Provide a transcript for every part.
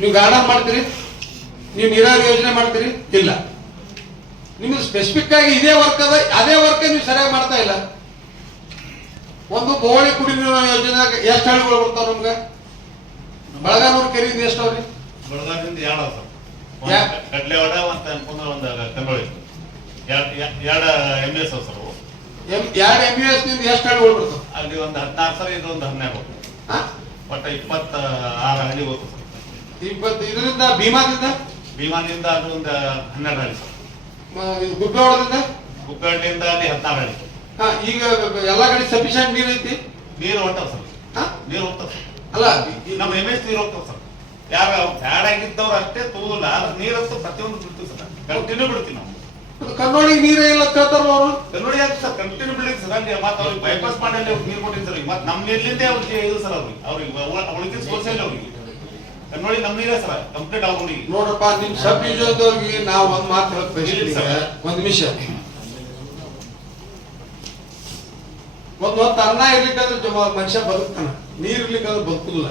ನೀವು ಗಾರ್ಡನ್ ಮಾಡ್ತೀರಿ, ನೀವು ನೀರಾವರಿ ಯೋಜನೆ ಮಾಡ್ತೀರಿ ಇಲ್ಲ. ನಿಮ್ಗೆ ಸ್ಪೆಸಿಫಿಕ್ ಆಗಿ ಇದೇ ವರ್ಕ್ ಅದ, ಅದೇ ವರ್ಕ್ ನೀವು ಸರಿಯಾಗಿ ಮಾಡ್ತಾ ಇಲ್ಲ. ಒಂದು ಬೋಳಿ ಕುಡಿ ನೀರಿನ ಯೋಜನೆ ಎಷ್ಟು ಹಳ್ಳಿಗಳು ಬರ್ತಾವ ನಮ್ಗೆ? ಬಳಗಾನೂರು ಕೆರೆಯಿಂದ ಎಷ್ಟು ಅವ್ರಿ? ಬಳಗಾನದಿಂದ ಕಡ್ಲೆವಾಡ ಅಂತ ಅನ್ಕೊಂಡ್ರೆ ಒಂದು ಕನ್ನೋಳಿ ಎರಡು MUS ಸರ್. ಎರಡು MUS ನಿಂದ ಎಷ್ಟು ಹಳ್ಳಿಗಳು ಬರ್ತಾವ? ಅಲ್ಲಿ ಒಂದು 16 ಸರ್, ಇದು ಒಂದು 12 ಒಟ್ಟು 26 ಹಳ್ಳಿ ಹೋಗ್ತದೆ ಸರ್. 20 ಇದರಿಂದ ಭೀಮಾದಿಂದ ಅದು ಒಂದು 12 ಹಳ್ಳಿ ಸರ್. ಗುಬ್ಬೇವಾಡದಿಂದ ಅಲ್ಲಿ 16 ಹಳ್ಳಿ. ಈಗ ಎಲ್ಲ ಕಡೆ ಸಫಿಶಿಯಂಟ್ ನೀರ್ ಐತಿ, ನೀರು ಹೊಂಟಾವ ಸರ್. ನೀರು ಹೋಗ್ತಾವ ಸರ್. ಅಲ್ಲ ನಮ್ಮ MS ನೀರು ಹೋಗ್ತಾವ ಸರ್. ಯಾರು ಬ್ಯಾಡ್ ಆಗಿದ್ದವ್ರು ಅಷ್ಟೇ ತೂದಿಲ್ಲ, ಆದ್ರೆ ನೀರಂತೂ ಪ್ರತಿಯೊಂದು ಬಿಡ್ತೀವಿ ಸರ್. ಕಂಟಿನ್ಯೂ ಬಿಡ್ತೀವಿ ನಾವು. ಕನ್ನಡಿಗೆ ನೀರೇ ಇಲ್ಲ ಕೇಳ್ತಾರ ಅವರು. ಕನ್ನಡಿ ಯಾಕೆ ಸರ್ ಕಂಟಿನ್ಯೂ ಬಿಡ್ಲಿಕ್ಕೆ ಸರ್. ಅಲ್ಲಿ ಮತ್ತೆ ಅವ್ರಿಗೆ ಬೈಪಾಸ್ ಮಾಡಿ ಅಲ್ಲಿ ನೀರು ಕೊಟ್ಟಿದ್ದು ಸರ್. ಮತ್ತೆ ನಮ್ಮ ನೀರ್ಲಿಂದ ಅವ್ರಿಗೆ ಇದು ಸರ್, ಅವ್ರಿಗೆ ಸೋರ್ಸ್ ಇಲ್ಲ ಅವ್ರಿಗೆ. ಕನ್ನಡಿ ನಮ್ಮ ನೀರೇ ಸರ್ ಕಂಪ್ಲೀಟ್ ಅವ್ರಿಗೆ. ನೋಡ್ರಪ್ಪ, ನಿಮ್ ಸಬ್ ಡಿವಿಷನ್ದವ್ರಿಗೆ ನಾವು ಒಂದ್ ಮಾತು ಹೇಳಕ್ ಬಯಸ್ತೀವಿ. ಒಂದ್ ನಿಮಿಷ. ಒಂದ್ ಹೊತ್ತು ಅನ್ನ ಇರ್ಲಿಕ್ಕಂದ್ರೆ ಮನುಷ್ಯ ಬದುಕ್ತಾನ, ನೀರ್ ಇರ್ಲಿಕ್ಕಂದ್ರೆ ಬದುಕುದಿಲ್ಲ.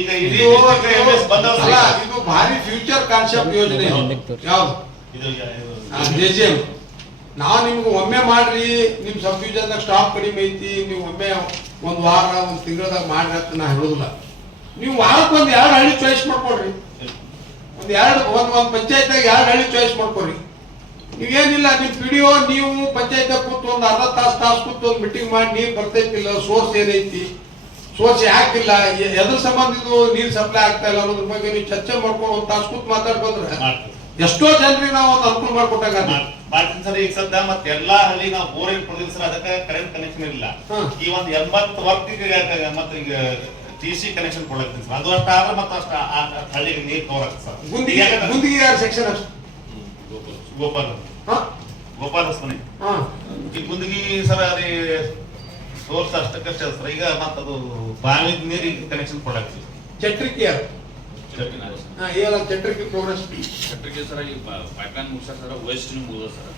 ಈಗ ಇದು ಭಾರಿ ಫ್ಯೂಚರ್ ಕಾನ್ಸೆಪ್ಟ್ ಯೋಜನೆ. ಯಾವ್ದು? JJM. ನಾವು ನಿಮ್ಗೆ ಒಮ್ಮೆ ಮಾಡ್ರಿ, ನಿಮ್ ಸಬ್ ಡಿವಿಷನ್ದಾಗ ಸ್ಟಾಕ್ ಕಡಿಮೆ ಐತಿ, ನೀವು ಒಮ್ಮೆ ಒಂದ್ ವಾರ ಒಂದ್ ತಿಂಗಳದಾಗ ಮಾಡ್ರಿ ಅಂತ ನಾ ಹೇಳುದಿಲ್ಲ. ನೀವು ವಾರಕ್ಕೆ ಒಂದ್ 2 ಹಳ್ಳಿ ಚಾಯ್ಸ್ ಮಾಡ್ಕೊಡ್ರಿ. ಒಂದ್ ಪಂಚಾಯತ್ದಾಗ 2 ಹಳ್ಳಿ ಚಾಯ್ಸ್ ಮಾಡ್ಕೊಡ್ರಿ. ನೀವೇನಿಲ್ಲ, ನಿಮ್ PDO ನೀವು ಪಂಚಾಯತ್ ಕೂತು ಒಂದ್ ಅರ್ಧ ತಾಸು ಕೂತು ಒಂದು ಮೀಟಿಂಗ್ ಮಾಡಿ ನೀರ್ ಬರ್ತೈತಿಲ್ಲ, ಸೋರ್ಸ್ ಏನೈತಿ, ಸೋರ್ಸ್ ಯಾಕಿಲ್ಲ, ಎದ್ರ ಸಂಬಂಧ ಇದು ನೀರ್ ಸಪ್ಲೈ ಆಗ್ತಾ ಇಲ್ಲ ಅನ್ನೋದ್ರ ಬಗ್ಗೆ ನೀವು ಚರ್ಚೆ ಮಾಡ್ಕೊಂಡು ಒಂದ್ ತಾಸು ಕೂತ್ ಮಾತಾಡ್ಕೊಂಡ್ರೆ ಎಷ್ಟೋ ಜನರಿಗೆ ನಾವು ಒಂದು ಅನುಕೂಲ ಮಾಡ್ಕೊಟ್ಟಾಗ ಮಾಡ್ತೀನಿ ಸರ್. ಈಗ ಸದ್ಯ ಮತ್ತೆ ಎಲ್ಲಾ ಹಳ್ಳಿ ನಾವು ಬೋರಿಂಗ್ ಕೊಡ್ತೀವಿ ಸರ್, ಅದಕ್ಕೆ ಕರೆಂಟ್ ಕನೆಕ್ಷನ್ ಇಲ್ಲ. ಈ ಒಂದು 80 ವರ್ಕ್ ಮತ್ತೆ ಈಗ TC ಕನೆಕ್ಷನ್ ಕೊಡ್ತೀನಿ ಸರ್. ಅದು ಅಷ್ಟ ಆದ್ರೆ ಮತ್ತೆ ಅಷ್ಟ ಹಳ್ಳಿಗೆ ನೀರು ಕವರ್ ಆಗ್ತದೆ ಸರ್. ಗುಂದಿಗೆ 2 ಸೆಕ್ಷನ್ ಅಷ್ಟು ಗೋಪಾಲ ಮನೆ ಈ ಗುಂದಿಗಿ ಸರ್, ಅದೇ ಸೋರ್ಸ್ ಅಷ್ಟಕ್ಕಷ್ಟೇ ಸರ್. ಈಗ ಮತ್ತದು ಬಾವಿ ನೀರಿಗೆ ಕನೆಕ್ಷನ್ ಕೊಡ್ಲಾಗ್ತೀವಿ. ಚಟ್ರಿಕೆ ಚಟ್ರಿಕೆ ಪ್ರೋಗ್ರೆಸ್ ಚಟ್ರಿಕೆ ಸರ್ ಈ ಪೈಪ್ಲೈನ್ ಮುಗಿಸ್ತಾರೆ ಸರ್, ವೇಸ್ಟ್ ಮುಗಿದ ಸರ್.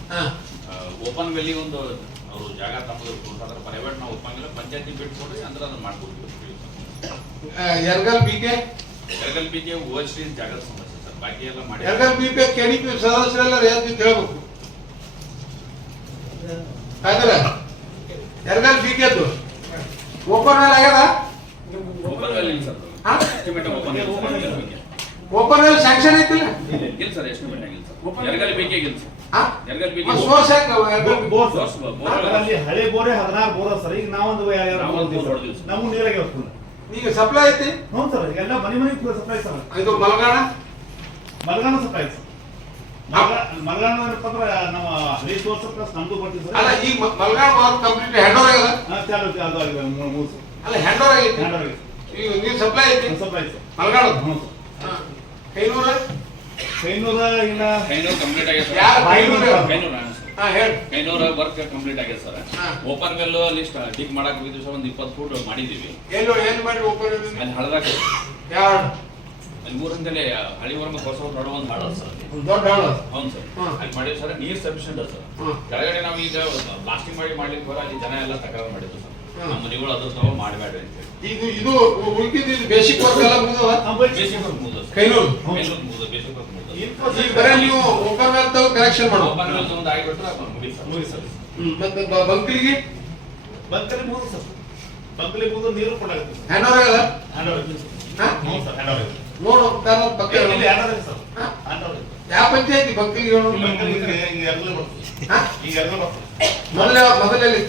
ಓಪನ್ ವೆಲ್ಲಿ ಒಂದು ಅವರು ಜಾಗ ತಮ್ಮದು ಕೊಡ್ತಾರೆ, ಪ್ರೈವೇಟ್ ನಾವು ಓಪನ್ ಇಲ್ಲ, ಪಂಚಾಯತಿ ಬಿಟ್ಕೊಡ್ರಿ ಅಂದ್ರೆ ಅದನ್ನ ಮಾಡ್ಕೊಡ್ತೀವಿ. ಎರಗಲ್ ಬಿಕೆ OHT ಜಾಗದ ಸಮಸ್ಯೆ ಸರ್, ಬಾಕಿ ಎಲ್ಲ ಮಾಡಿ. ಎರಗಲ್ ಬಿಕೆ KDP ಸದಸ್ಯರೆಲ್ಲ ಹೇಳ್ಬೇಕು. ಆದ್ರೆ ಎರಗಲ್ ಬಿಕೆದ್ದು ಓಪನ್ ವೆಲ್ ಆಗ್ಯದ? ಓಪನ್ ವೆಲ್ ಇಲ್ಲ ಸರ್, ಓಪನ್ ವೆಲ್ ಸ್ಯಾಂಕ್ಷನ್ ಐತಿಲ್ಲ? ಇಲ್ಲ ಸರ್, ಎಸ್ಟಿಮೇಟ್ ಆಗಿಲ್ಲ ಸರ್. ಎರಗಲ್ ಬಿಕೆ ಇಲ್ಲ ಸರ್. ಸೋರ್ಸ್ ಹಳೆ ಬೋರೆ 16 ಬೋರ್ ಸರ್. ಈಗ ನಾವೊಂದು ನಮ್ಮ ನೀರಾಗೆ ಈಗ ಸಪ್ಲೈ ಐತಿ. ಹ್ಞೂ ಸರ್, ಎಲ್ಲ ಮನೆ ಸಪ್ಲೈ ಸರ್. ಇದು ಮಲಗಾಣ ಸಪ್ಲೈ ಸರ್. ಮಲಗಾಣ ಏನಪ್ಪಂದ್ರೆ ನಮ್ಮ ಹಳೆ ಸೋರ್ಸ್ ಪ್ಲಸ್ ನಮ್ದು ಬರ್ತೀವಿ ಸರ್. ಅಲ್ಲ ಈಗ ಮಲಗಾಣ ಕಂಪ್ಲೀಟ್ ಹ್ಯಾಂಡ್ ಓವರ್ ಆಗದ? ಚಾಲು ಆಗಿದೆ 3 ಸರ್. ಅಲ್ಲ ಹ್ಯಾಂಡ್ ಓವರ್ ಆಗೈತಿ, ಈಗ ನೀರು ಸಪ್ಲೈ ಐತಿ ಸಪ್ಲೈ ಸರ್. ಮಲಗಾಣ ಹ್ಞೂ ಸರ್. ಕೈನೂರ ಇಲ್ಲ, ಕೈನೂರು ಕಂಪ್ಲೀಟ್ ಆಗಿದೆ ಸರ್. ಕೈನೂರ ವರ್ಕ್ ಕಂಪ್ಲೀಟ್ ಆಗಿದೆ ಸರ್. ಓಪನ್ ವೆಲ್ ಅಲ್ಲಿ ಡಿಗ್ ಮಾಡಕ್ ಹೋಗಿದ್ವಿ ಸರ್, ಒಂದು 20 ಫೂಟ್ ಮಾಡಿದೀವಿ. ಏನ್ ಮಾಡಿ ಓಪನ್ ಅಲ್ಲಿ ಹಳದಾಗ ಯಾರು ಅಲ್ಲಿ 3 ಹಂತಲ್ಲಿ ಹಳಿ ಹೊರ ಮತ್ತು ಹೊಸ ದೊಡ್ಡ ಒಂದು ಹಾಳ ಸರ್, ದೊಡ್ಡ ಹಾಳ. ಹೌದು ಸರ್, ಅಲ್ಲಿ ಮಾಡಿದ್ವಿ ಸರ್. ನೀರ್ ಸಫಿಷಿಯಂಟ್ ಸರ್. ಕೆಳಗಡೆ ನಾವು ಈಗ ಬ್ಲಾಸ್ಟಿಂಗ್ ಮಾಡ್ಲಿಕ್ಕೆ ಹೋರ ಅಲ್ಲಿ ಜನ ಎಲ್ಲ ತಕರಾರು ಮಾಡಿದ್ರು ಸರ್, ನಮ್ಮ ಮನೆಗಳು ಅದ್ರ ಸಹ ಮಾಡಬೇಡ್ರಿ ಅಂತ ಹೇಳಿ. ಈಗ ಇದು ಉಳ್ಕಿದ್ದು ಬೇಸಿಕ್ ವರ್ಕ್ ಎಲ್ಲ ಮುಗಿದವ? ಬೇಸಿಕ್ ವರ್ಕ್ ಮುಗಿದ ಕೈನೂರು ಮುಗಿದ, ಬೇಸಿಕ್ ವರ್ಕ್ ಮುಗಿದ. ಈಗ ಬರೀ ನೀವು ಓಪನ್ ವೆಲ್ ತಗೋ ಕರೆಕ್ಷನ್ ಮಾಡೋ. ಓಪನ್ ವೆಲ್ ಒಂದು ಆಗಿಬಿಟ್ರೆ ಮುಗಿ ಸರ್. ಮತ್ತೆ ಬಂಕ್ಲಿಗೆ ಮುಗಿದು ಸರ್. ಬಂಕ್ಲಿ ಮುಗಿದು ನೀರು ಕೊಡಾಗುತ್ತೆ. ಹ್ಯಾಂಡ್ ಓವರ್ ಆಗಲ್ಲ? ಹ್ಯಾಂಡ್ ಓವರ್ ಹ್ಞೂ ಸರ್, ಹ್ಯಾಂಡ್ ಓವರ್ ನೋಡು ಪಕ್ಕ hand over sir. Hand over ಯಾವ ಪಂಚಾಯತಿ ಬಂಕ್ಲಿಗೆ ಹೇಳು? ಈಗ ಎರಗಲು ಬರ್ತದೆ. ಮೊದಲಲ್ಲಿ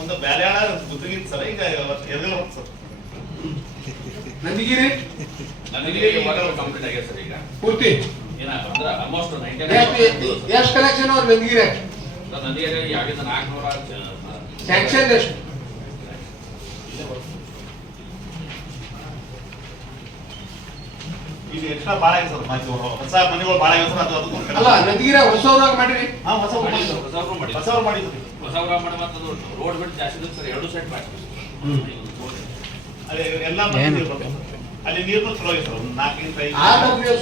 ಒಂದು ಬ್ಯಾಲ್ಯಾಣ ಗುತ್ತಿಗಿತ್ತು ಸರ್, ಈಗ ಎರಗಲು ಬರ್ತದೆ ಸರ್. ನಂದಿಗಿರಿ ಕಂಪ್ಲೀಟ್ ಆಗಿದೆ ಸರ್. ಈಗ ಪೂರ್ತಿ ಅಂದ್ರೆ ಆಲ್ಮೋಸ್ಟ್ 90 ಎಷ್ಟು ಕಲೆಕ್ಷನ್ ಅವ್ರು ನಂದಿಗಿರಿ? ನಂದಿಗಿರಿ ಆಗಿದ್ದ 400 ಸ್ಯಾಂಕ್ಷನ್ ಎಷ್ಟು? ಈಗ ಎಕ್ಸ್ಟ್ರಾ ಭಾಳ ಆಗಿದೆ ಸರ್. ಹೊಸ ಮನೆಗಳು ಭಾಳ ಆಗಿದೆ ಸರ್. ಅದು ಅಲ್ಲ ನಂದಿಗಿರಿ ಹೊಸವ್ರಾಗ ಮಾಡಿರಿ? ಹೊಸವ್ರು ಮಾಡಿ ಮತ್ತೆ ರೋಡ್ ಬಿಟ್ಟು ಜಾಸ್ತಿ ಸರ್, 2 ಸೈಡ್ ಮಾಡಿ ಅಲ್ಲಿ ಎಲ್ಲ ಅಲ್ಲಿ ನೀರು ಚಲೋ ಆಗಿದೆ ಸರ್. 4-5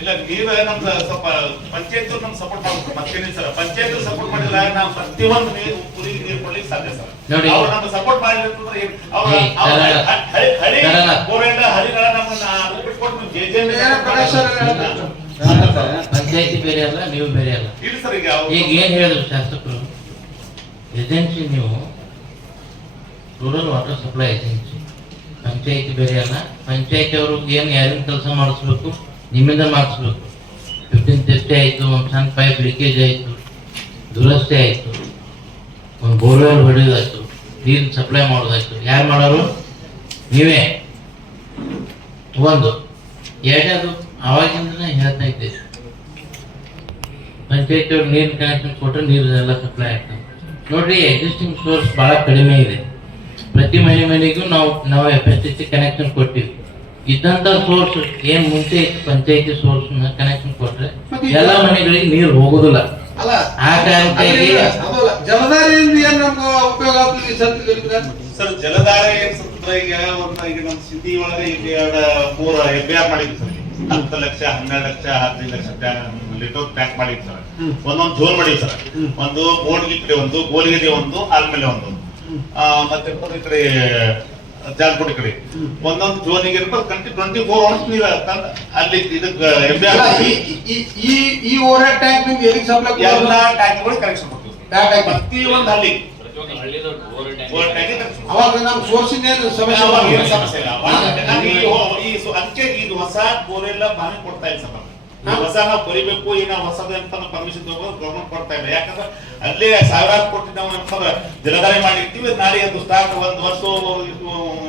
ಇಲ್ಲ ನೀರು ನಮ್ದು ಸ್ವಲ್ಪ ಪಂಚಾಯತ್ ನಮ್ಗೆ ಸಪೋರ್ಟ್ ಮಾಡ್ಬೇಕು. ಮತ್ತೇನಿಲ್ಲ ಸರ್, ಪಂಚಾಯತ್ ಸಪೋರ್ಟ್ ಮಾಡಿಲ್ಲ ನಾವು ಪ್ರತಿಯೊಂದು ಕುಡಿಗೆ ನೀರು ಕೊಡ್ಲಿಕ್ಕೆ ಸಾಧ್ಯ ಸರ್. ಅವ್ರು ನಮ್ಗೆ ಸಪೋರ್ಟ್ ಮಾಡಿಲ್ಲ ಅಂತಂದ್ರೆ ಹಳಿ ಬೋರೆಲ್ಲ ಹಳಿಗಳ ನಮ್ಮನ್ನ ಪಂಚಾಯತಿ ಬೇರೆ ಅಲ್ಲ, ನೀವು ಬೇರೆ ಅಲ್ಲ. ಇಲ್ಲ ಸರ್, ಈಗ ಈಗ ಏನ್ ಹೇಳಿದ್ರು ಶಾಸಕರು, ಏಜೆನ್ಸಿ ನೀವು ರೂರಲ್ ವಾಟರ್ ಸಪ್ಲೈ ಏಜೆನ್ಸಿ, ಪಂಚಾಯತಿ ಬೇರೆ ಅಲ್ಲ. ಪಂಚಾಯತಿ ಅವರು ಏನು ಯಾರಿನ ಕೆಲಸ ಮಾಡಿಸ್ಬೇಕು, ನಿಮ್ಮಿಂದ ಮಾಡಿಸ್ಬೇಕು. 15 ಆಯ್ತು, ಒಂದು ಸಣ್ಣ ಪೈಪ್ ಲೀಕೇಜ್ ಆಯ್ತು, ದುರಸ್ತಿ ಆಯ್ತು, ಒಂದು ಬೋರ್ವೆಲ್ ಹೊಡೆಯೋದಾಯ್ತು, ನೀರು ಸಪ್ಲೈ ಮಾಡೋದಾಯ್ತು, ಯಾರು ಮಾಡೋರು? ನೀವೇ. ಒಂದು ಎರಡದು ಅವಾಗಿಂದನೇ ಹೇಳ್ತಾ ಇದ್ದೆ, ಪಂಚಾಯತಿ ಅವ್ರು ನೀರು ಕನೆಕ್ಷನ್ ಕೊಟ್ಟರೆ ನೀರು ಎಲ್ಲ ಸಪ್ಲೈ ಆಗ್ತದೆ. ನೋಡ್ರಿ, ಎಕ್ಸಿಸ್ಟಿಂಗ್ ಸೋರ್ಸ್ ಬಹಳ ಕಡಿಮೆ ಇದೆ. ಪ್ರತಿ ಮನೆಗೂ ನಾವು FSTC ಕನೆಕ್ಷನ್ ಕೊಟ್ಟಿವಿ. ಇದ್ದಂತ ಸೋರ್ಸ್ ಏನ್ ಮುಂಚೆ ಇತ್ತು ಪಂಚಾಯತಿ ಸೋರ್ಸ್ ಕನೆಕ್ಷನ್ ಕೊಟ್ರೆ ಎಲ್ಲ ಮನೆಗಳಿಗೆ ನೀರು ಹೋಗುದಿಲ್ಲ. ಅಲ್ಲ ಆ ಕಾರಣಕ್ಕಾಗಿ ಜಲಧಾರೆಯಿಂದ ಏನ್ ನಮ್ಗೆ ಉಪಯೋಗ ಆಗ್ತದೆ ಸರ್? ಸರ್, ಜಲಧಾರ ಏನ್ ಸ್ವಲ್ಪ ಈಗ ನಮ್ಮ ಸಿಟಿ ಒಳಗೆ ಈಗ 3 FBR ಮಾಡಿದ್ವಿ sir. 10 lakh, 12 lakh, 15 lakh litre tank ಮಾಡಿದ್ವಿ ಸರ್. ಒಂದೊಂದು ಝೋನ್ ಮಾಡಿದ್ವಿ ಸರ್. ಒಂದು ಬೋಡ್ಗಿ ಕಡೆ ಒಂದು, ಗೋಲಿಗೆ ಒಂದು, ಆಲ್ಮೇಲೆ ಒಂದು, ಮತ್ತೆ ಈ ಕಡೆ ಜಾಲ್ಕೋಟಿ ಕಡೆ ಒಂದೊಂದು ಝೋನಿಗೆ 24 ಅವರ್ಸ್ ನೀರು ಅಲ್ಲಿ ಇದಕ್ಕೆ FBR ಈ ಓವರ್ ಟ್ಯಾಂಕ್ ನಿಮ್ಗೆ ಎಲ್ಲಿಗೆ ಸಪ್ಲೈ? ಎಲ್ಲಾ ಟ್ಯಾಂಕ್ಗಳು ಕನೆಕ್ಷನ್ ಕೊಡ್ತೀವಿ ಪ್ರತಿ ಒಂದು ಹಳ್ಳಿ. ಅವಾಗ ನಮ್ ಸೋರ್ಸಿನ ಸಮಸ್ಯೆ ಅದಕ್ಕೆ ಇದು ಹೊಸ ಬೋರೆಲ್ಲ ಬಾವಿ ಕೊಡ್ತಾ ಇಲ್ಲ ಸರ್. ಹೊಸ ನಾವು ಬರಿಬೇಕು, ನಾವು ಹೊಸದ ಅಂತ ಪರ್ಮಿಷನ್ ತಗೋದು ಗವರ್ಮೆಂಟ್ ಕೊಡ್ತಾ ಇಲ್ಲ. ಯಾಕಂದ್ರೆ ಅಲ್ಲೇ 1000 ಕೋಟಿ ನಾವು ಜಲಧಾರೆ ಮಾಡಿರ್ತೀವಿ. ನಾಳೆ ಅದು ಸ್ಟಾರ್ಟ್ 1 ವರ್ಷ